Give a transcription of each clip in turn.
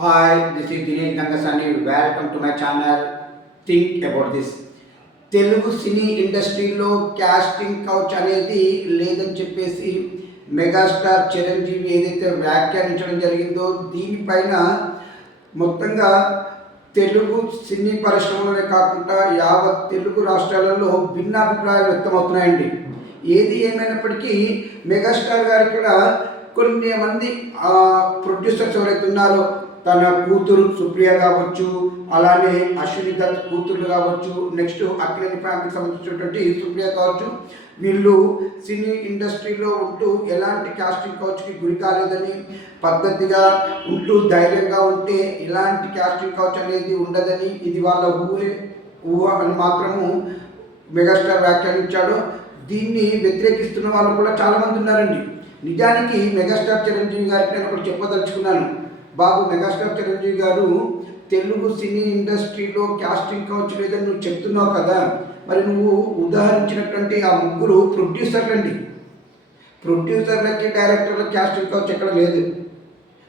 Hi, this is Dinesh Gangasani. Welcome to my channel. Think about this. Telugu సినీ ఇండస్ట్రీలో casting couch అనేది లేదని చెప్పేసి megastar Chiranjeevi ఏదైతే వ్యాఖ్యానించడం జరిగిందో దీనిపైన మొత్తంగా తెలుగు సినీ పరిశ్రమలోనే కాకుండా యావత్ తెలుగు రాష్ట్రాలలో భిన్నాభిప్రాయాలు వ్యక్తమవుతున్నాయండి. ఏది ఏమైనప్పటికీ మెగాస్టార్ గారు కూడా కొన్ని మంది ప్రొడ్యూసర్స్ ఎవరైతే ఉన్నారో తన కూతురు సుప్రియ కావచ్చు, అలానే అశ్విని దత్ కూతురు కావచ్చు, నెక్స్ట్ అక్కినేని ఫ్యామిలీకి సంబంధించినటువంటి సుప్రియ కావచ్చు, వీళ్ళు సినీ ఇండస్ట్రీలో ఉంటూ ఎలాంటి కాస్టింగ్ కౌచ్కి గురి కాలేదని, పద్ధతిగా ఉంటూ ధైర్యంగా ఉంటే ఇలాంటి కాస్టింగ్ కౌచ్ అనేది ఉండదని, ఇది వాళ్ళ ఊహ అని మాత్రము మెగాస్టార్ వ్యాఖ్యానించాడు. దీన్ని వ్యతిరేకిస్తున్న వాళ్ళు కూడా చాలామంది ఉన్నారండి. నిజానికి మెగాస్టార్ చిరంజీవి గారికి నేను ఒకటి చెప్పదలుచుకున్నాను. బాబు, మెగాస్టార్ చిరంజీవి గారు తెలుగు సినీ ఇండస్ట్రీలో క్యాస్టింగ్ కౌచ్ లేదని నువ్వు చెప్తున్నావు కదా, మరి నువ్వు ఉదాహరించినటువంటి ఆ ముగ్గురు ప్రొడ్యూసర్లండి. ప్రొడ్యూసర్లకి డైరెక్టర్లకి క్యాస్టింగ్ కౌచ్ ఎక్కడ లేదు.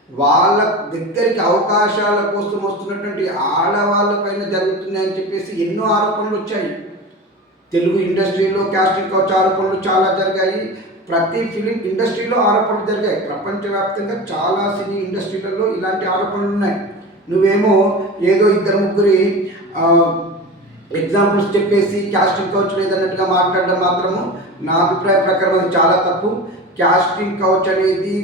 వాళ్ళ దగ్గరికి అవకాశాల కోసం వస్తున్నటువంటి ఆడవాళ్ళపైన జరుగుతున్నాయని చెప్పేసి ఎన్నో ఆరోపణలు వచ్చాయి. తెలుగు ఇండస్ట్రీలో క్యాస్టింగ్ కౌచ్ ఆరోపణలు చాలా జరిగాయి. ప్రతి ఫిలిం ఇండస్ట్రీలో ఆరోపణలు జరిగాయి. ప్రపంచవ్యాప్తంగా చాలా సినీ ఇండస్ట్రీలలో ఇలాంటి ఆరోపణలు ఉన్నాయి. నువ్వేమో ఏదో ఇద్దరు ముగ్గురి ఎగ్జాంపుల్స్ చెప్పేసి క్యాస్టింగ్ కౌచ్ లేదన్నట్టుగా మాట్లాడడం మాత్రము నా అభిప్రాయ ప్రకారం అది చాలా తప్పు. క్యాస్టింగ్ కౌచ్ అనేది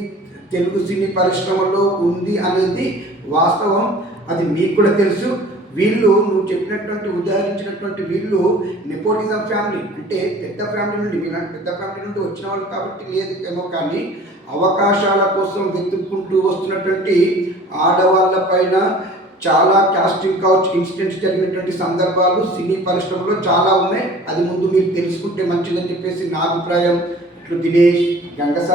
తెలుగు సినీ పరిశ్రమలో ఉంది అనేది వాస్తవం. అది మీకు కూడా తెలుసు. వీళ్ళు నువ్వు చెప్పినటువంటి ఉదాహరించినటువంటి వీళ్ళు నెపోటిజం ఫ్యామిలీ, అంటే పెద్ద ఫ్యామిలీ నుండి, మీలాంటి పెద్ద ఫ్యామిలీ నుండి వచ్చిన వాళ్ళు కాబట్టి లేదేమో, కానీ అవకాశాల కోసం వెతుక్కుంటూ వస్తున్నటువంటి ఆడవాళ్ళ పైన చాలా క్యాస్టింగ్ కౌచ్ ఇన్సిడెంట్స్ జరిగినటువంటి సందర్భాలు సినీ పరిశ్రమలో చాలా ఉన్నాయి. అది ముందు మీరు తెలుసుకుంటే మంచిదని చెప్పేసి నా అభిప్రాయం. ఇట్లు దినేష్ గంగసాని.